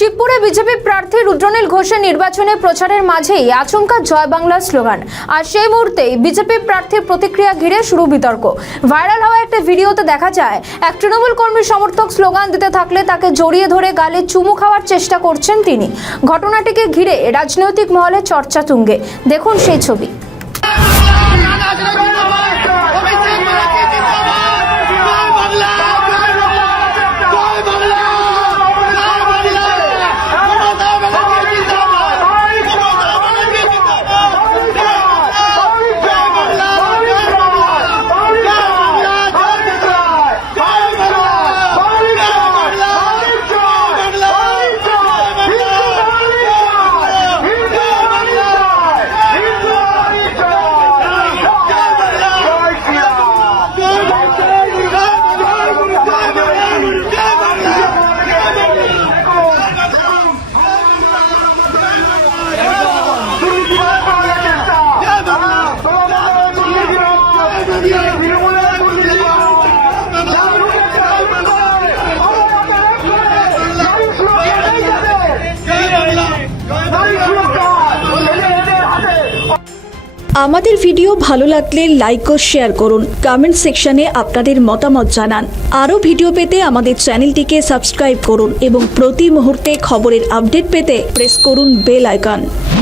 শিবপুরে BJP প্রার্থী রুদ্রনীল ঘোষের নির্বাচনে প্রচারের মাঝেই আচমকা জয় বাংলা স্লোগান। আর সেই মুহূর্তেই বিজেপি প্রার্থীর প্রতিক্রিয়া ঘিরে শুরু বিতর্ক। ভাইরাল হওয়া একটা ভিডিওতে দেখা যায় এক তৃণমূল কর্মী সমর্থক স্লোগান দিতে থাকলে তাকে জড়িয়ে ধরে গালে চুমু খাওয়ার চেষ্টা করছেন তিনি। ঘটনাটিকে ঘিরে রাজনৈতিক মহলে চর্চা তুঙ্গে। দেখুন সেই ছবি। আমাদের ভিডিও ভালো লাগলে লাইক ও শেয়ার করুন। কমেন্ট সেকশনে আপনাদের মতামত জানান। আরও ভিডিও পেতে আমাদের চ্যানেলটিকে সাবস্ক্রাইব করুন এবং প্রতি মুহূর্তে খবরের আপডেট পেতে প্রেস করুন বেল আইকন।